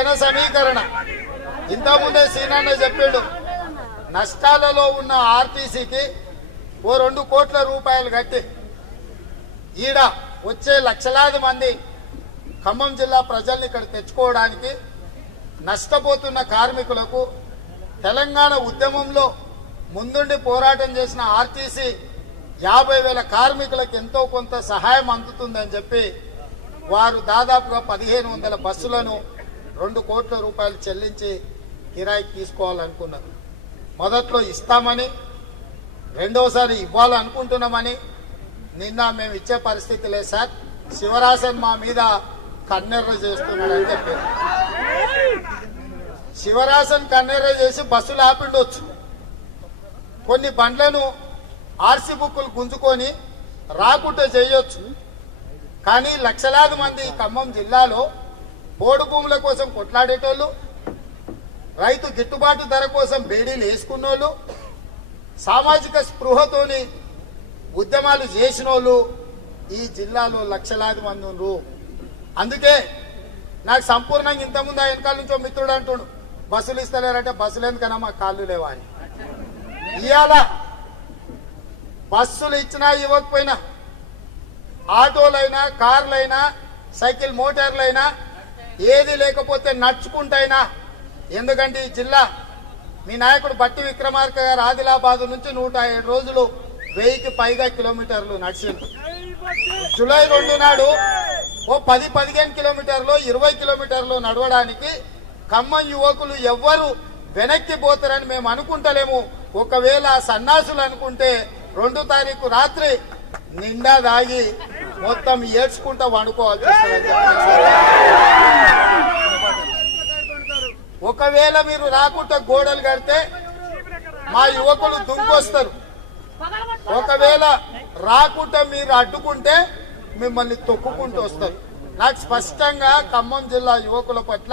జన సమీకరణ. ఇంతకుముందే సీనాన్న చెప్పాడు నష్టాలలో ఉన్న ఆర్టీసీకి ఓ రెండు కోట్ల రూపాయలు కట్టి ఈడ వచ్చే లక్షలాది మంది ఖమ్మం జిల్లా ప్రజల్ని ఇక్కడ తెచ్చుకోవడానికి నష్టపోతున్న కార్మికులకు తెలంగాణ ఉద్యమంలో ముందుండి పోరాటం చేసిన ఆర్టీసీ యాభై వేల కార్మికులకు ఎంతో కొంత సహాయం అందుతుందని చెప్పి వారు దాదాపుగా పదిహేను వందల బస్సులను రెండు కోట్ల రూపాయలు చెల్లించి కిరాయికి తీసుకోవాలనుకున్నారు. మొదట్లో ఇస్తామని రెండోసారి ఇవ్వాలనుకుంటున్నామని నిన్న మేము ఇచ్చే పరిస్థితి లేదు సార్. శివరాసన్ మా మీద కన్నెర్ర చేస్తున్నాడని చెప్పారు. శివరాసన్ కన్నెర్ర చేసి బస్సులు ఆపిండొచ్చు. కొన్ని బండ్లను ఆర్సీ బుక్కులు గుంజుకొని రాకుండా చేయొచ్చు. కానీ లక్షలాది మంది ఖమ్మం జిల్లాలో బోర్డు భూముల కోసం కొట్లాడేటోళ్ళు రైతు గిట్టుబాటు ధర కోసం బేడీలు వేసుకున్నోళ్ళు సామాజిక స్పృహతోని ఉద్యమాలు చేసిన వాళ్ళు ఈ జిల్లాలో లక్షలాది మంది ఉన్నారు అందుకే నాకు సంపూర్ణంగా ఇంతకుముందు ఆ వెనకాల నుంచో మిత్రుడు అంటుండు బస్సులు ఇస్తలేరంటే బస్సులు ఎందుకన్నా మా కాళ్ళు లేవా అని ఇవాళ బస్సులు ఇచ్చినా ఇవ్వకపోయినా ఆటోలైనా కార్లైనా సైకిల్ మోటార్లైనా ఏది లేకపోతే నడుచుకుంటైనా. ఎందుకంటే ఈ జిల్లా మీ నాయకుడు బట్టి విక్రమార్క గారు ఆదిలాబాద్ నుంచి నూట ఏడు రోజులు వెయ్యికి పైగా కిలోమీటర్లు నడిచింది జూలై రెండు నాడు ఓ పది పదిహేను కిలోమీటర్లు ఇరవై కిలోమీటర్లు నడవడానికి ఖమ్మం యువకులు ఎవ్వరు వెనక్కి పోతారని మేము అనుకుంటలేము. ఒకవేళ సన్నాసులు అనుకుంటే రెండు తారీఖు రాత్రి నిండా దాగి మొత్తం ఏడ్చుకుంటా వండుకోవాల్సి ఒకవేళ మీరు రాకుండా గోడలు కడితే మా యువకులు దుంకొస్తారు. ఒకవేళ రాకుండా మీరు అడ్డుకుంటే మిమ్మల్ని తొక్కుకుంటూ వస్తారు. నాకు స్పష్టంగా ఖమ్మం జిల్లా యువకుల పట్ల